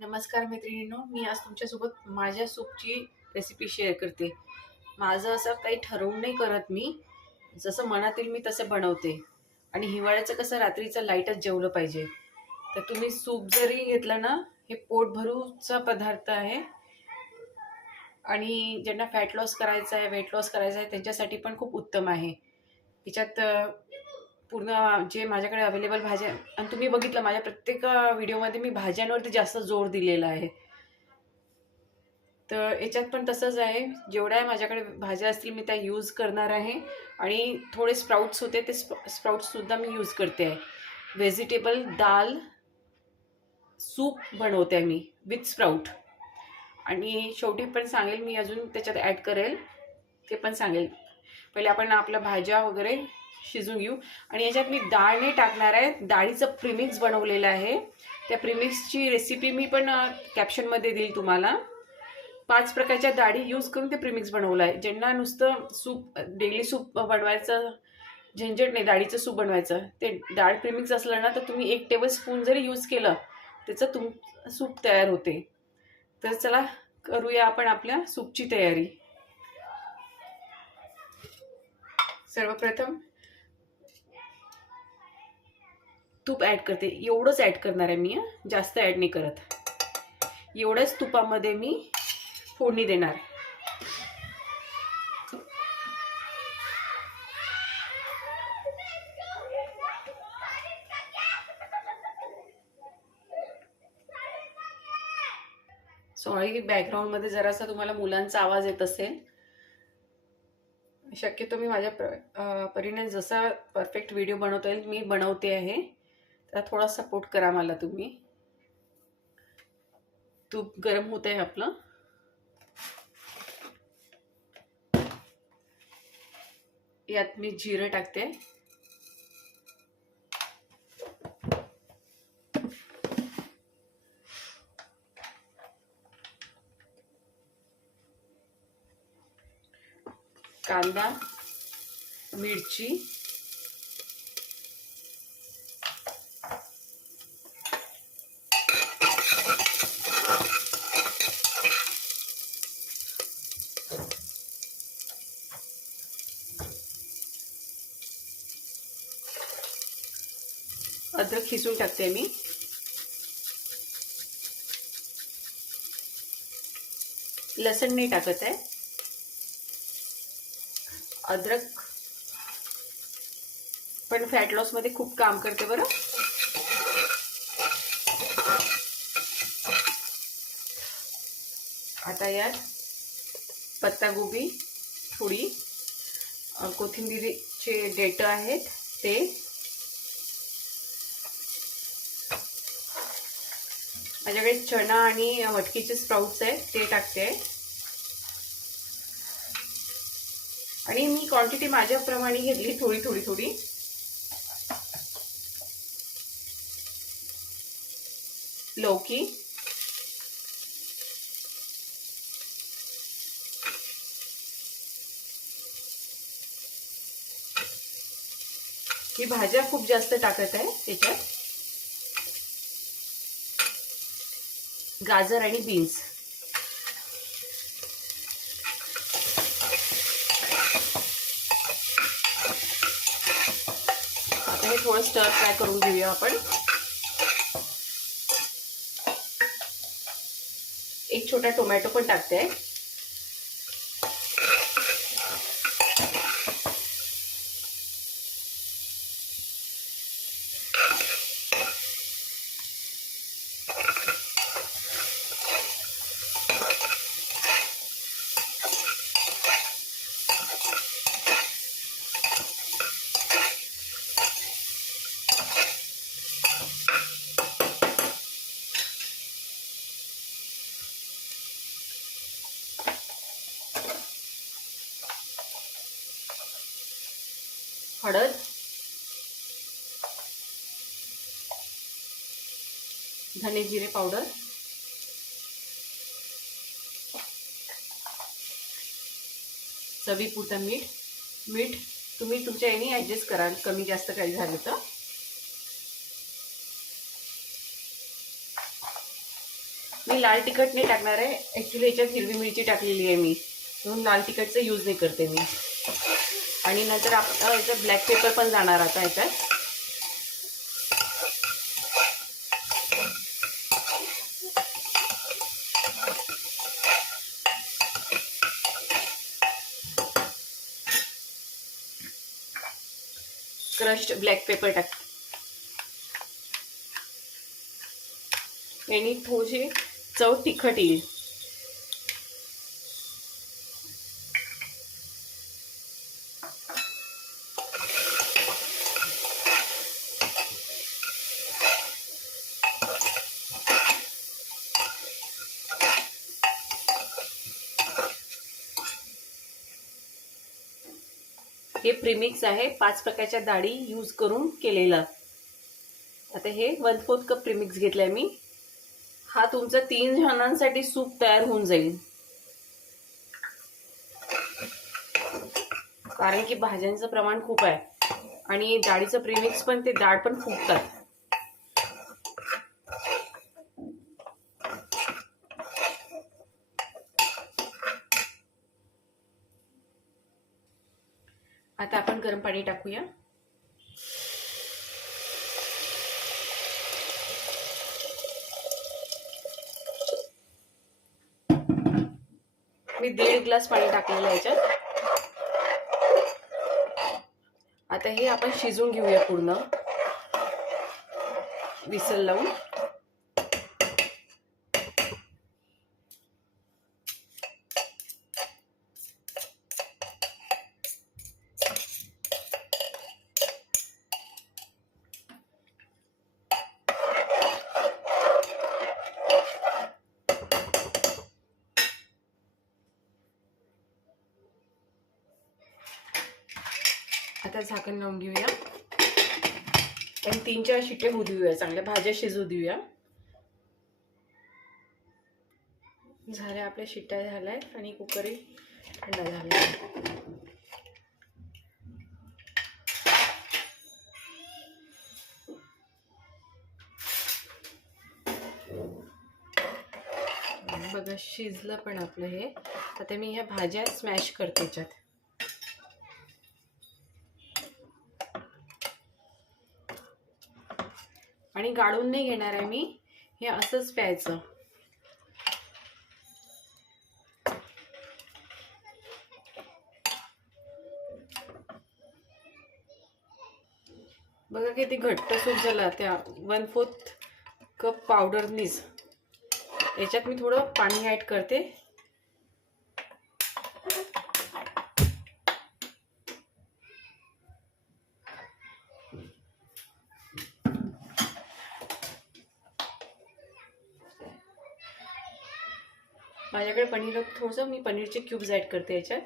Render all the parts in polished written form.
नमस्कार मैत्रिणींनो, मी आज तुमच्यासोबत माझ्या सूपची रेसिपी शेअर करते. माझं असं काही ठरवून नाही करत मी, जसं मनात येईल मी तसं बनवते. आणि हिवाळ्याचं कसं रात्रीचं लाईटच जेवलं पाहिजे. तर तुम्ही सूप जरी घेतलं ना, हे पोट भरूचा पदार्थ आहे. आणि ज्यांना फॅट लॉस करायचा आहे, वेट लॉस करायचा आहे त्यांच्यासाठी पण खूप उत्तम आहे. याच्यात पूर्ण जे माझ्याकडे अवेलेबल भाज्या आणि तुम्ही बघितलं माझ्या प्रत्येक व्हिडिओमध्ये मी भाज्यांवरती जास्त जोर दिलेला आहे. तर याच्यात पण तसंच आहे. जेवढ्या माझ्याकडे भाज्या असतील मी त्या यूज करणार आहे. आणि थोडे स्प्राउट्स होते ते स्प्राउट्ससुद्धा मी यूज करते आहे. व्हेजिटेबल दाल सूप बनवते आहे मी विथ स्प्राउट. आणि शेवटी पण सांगेल मी अजून त्याच्यात ॲड करेल ते पण सांगेल. पहिले आपण आपल्या भाज्या वगैरे शिजून घेऊ. आणि याच्यात मी डाळ नाही टाकणार आहे, डाळीचं प्रीमिक्स बनवलेलं आहे. त्या प्रीमिक्सची रेसिपी मी पण कॅप्शनमध्ये देईल तुम्हाला. 5 प्रकारच्या डाळी यूज करून ते प्रीमिक्स बनवलं आहे. ज्यांना नुसतं सूप डेली सूप बनवायचं झंझट नाही, डाळीचं सूप बनवायचं, ते डाळ प्रीमिक्स असलं ना तर तुम्ही 1 टेबलस्पून जरी यूज केलं त्याचं सूप तयार होते. तर चला करूया आपण आपल्या सूपची तयारी. सर्वप्रथम तूप ॲड करते. एवढंच ॲड करणार आहे मी, जास्त ॲड नाही करत. एवढ्याच तुपामध्ये मी फोडणी देणार. सॉरी, बॅकग्राऊंडमध्ये जरासा तुम्हाला मुलांचा आवाज येत असेल. शक्यतो मी माझ्या परीने जसा परफेक्ट व्हिडिओ बनवता येईल मी बनवते आहे. तर थोडा सपोर्ट करा मला तुम्ही. तूप गरम होत आहे आपलं. यात मी जिरं टाकते. कांदा, मिरची, अद्रक खिसून टाकते मी. लसण नाही टाकत आहे. अद्रक पण फॅट लॉस मध्ये खूप काम करते बरं. आता यात पत्तागोबी, थोडी कोथिंबीरचे देठ आहेत ते, माझ्याकडे चणा आणि मटकीचे स्प्राउट्स आहेत ते टाकते. आणि मी क्वांटिटी माझ्याप्रमाणे घेतली, थोडी थोडी थोडी. लौकी, ही भाज्या खूप जास्त टाकत आहे त्याच्यात. गाजर आणि बीन्स. आता हे थोडं स्टर फ्राय करून घेऊया आपण. एक छोटा टोमॅटो पण टाकते. हळद, धने जिरे पावडर, चवीपुरतं मीठ तुम्ही तुमच्या याने ॲडजस्ट करा, कमी जास्त काही झालं तर. मी लाल तिखट नाही टाकणार आहे, ॲक्च्युली याच्यात हिरवी मिरची टाकलेली आहे मी, म्हणून लाल तिखटचा यूज नाही करते मी. आणि नंतर आपला याच्यात ब्लॅक पेपर पण जाणार आता याच्यात. क्रश्ड ब्लॅक पेपर टाक, यानी थोडीशी चव तिखट येईल. हे प्रीमिक्स आहे, 5 प्रकारच्या डाळी यूज करून केलेलं. आता हे 1/4 कप प्रीमिक्स घेतलाय मी. हा तुमचा 3 जणांसाठी सूप तयार होऊन जाईल, कारण की भाज्यांचं प्रमाण खूप आहे आणि डाळीचं प्रीमिक्स पण ते डाळ पण फुगतात. आता आपण गरम पाणी टाकूया. मी 1.5 ग्लास पाणी टाकलेलं आहे याच्यात. आता हे आपण शिजवून घेऊया पूर्ण, विसल लावून. आता झाकण लावून घेऊया आणि 3-4 शिट्टे होऊ देऊया, चांगल्या भाज्या शिजू देऊया. झाल्या आपल्या शिट्ट्या झाल्यात आणि कुकरही थंड झाला. बघा शिजलं पण आपलं हे. आता मी ह्या भाज्या स्मॅश करते याच्यात. आणि गाळून नाही घेणार आहे मी, हे असंच प्यायचं. बघा किती घट्ट सूप झाला त्या 1/4 कप पावडरनीच. याच्यात मी थोडं पाणी ॲड करते. माझ्याकडे पनीर थोडंसं, मी पनीरचे क्यूब्स ॲड करते याच्यात.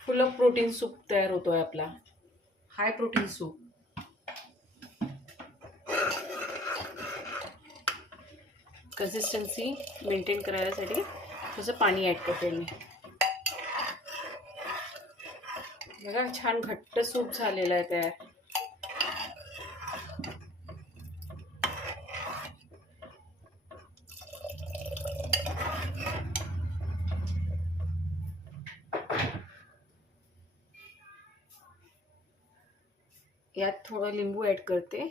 फुल ऑफ प्रोटीन सूप तयार होतोय आपला, high protein soup. Consistency maintain करायसाठी थोडंसं पाणी ॲड करते मी. बघा छान घट्ट सूप झालेलं आहे तयार. यात थोडं लिंबू ॲड करते.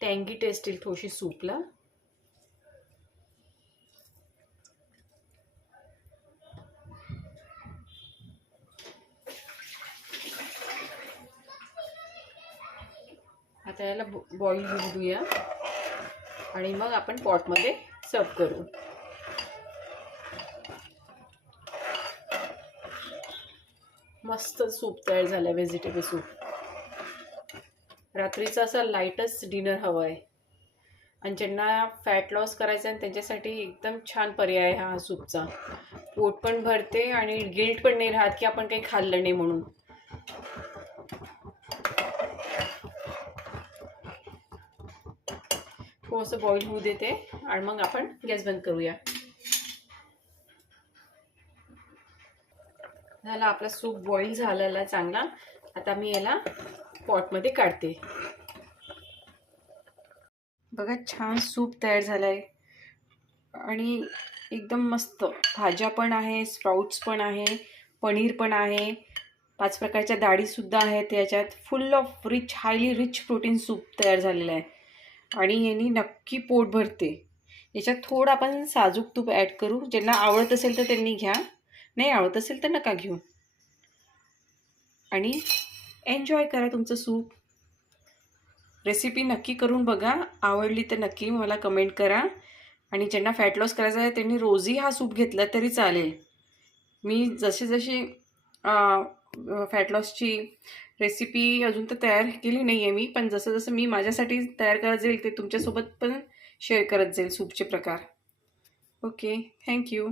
टँगी टेस्ट येईल थोडीशी सूपला. आता याला बॉईल होऊ देऊया आणि मग आपण पॉटमध्ये सर्व करू. मस्त सूप तयार झालं, व्हेजिटेबल सूप. रात्रीचा असा लाईटच डिनर हवं आहे आणि ज्यांना फॅट लॉस करायचं आहे त्यांच्यासाठी एकदम छान पर्याय आहे हा सूपचा. पोट पण भरते आणि गिल्ट पण नाही राहत की आपण काही खाल्लं नाही म्हणून. थोडंसं बॉईल होऊ देते आणि मग आपण गॅस बंद करूया. झाला आपला सूप बॉईल झालेला आहे चांगला. आता मी याला पॉटमध्ये काढते. बघा छान सूप तयार झालं आहे आणि एकदम मस्त. भाज्या पण आहे, स्प्राउट्स पण आहे, पनीर पण आहे, 5 प्रकारच्या डाळीसुद्धा आहेत याच्यात. फुल of rich, highly rich protein soup तयार झालेलं आहे आणि यांनी नक्की पोट भरते. याच्यात थोडं आपण साजूक तूप ॲड करू. ज्यांना आवडत असेल तर त्यांनी घ्या, नाही आवडत असेल तर नका घेऊ. आणि एन्जॉय करा तुमचं सूप. रेसिपी नक्की करून बघा. आवडली तर नक्की मला कमेंट करा. आणि ज्यांना फॅट लॉस करायचा आहे त्यांनी रोजही हा सूप घेतला तरी चालेल. मी जशी फॅट लॉसची रेसिपी अजून तर तयार केली नाही आहे मी, पण जसं मी माझ्यासाठी तयार करत जाईल ते तुमच्यासोबत पण शेअर करत जाईल सूपचे प्रकार. Okay, thank you.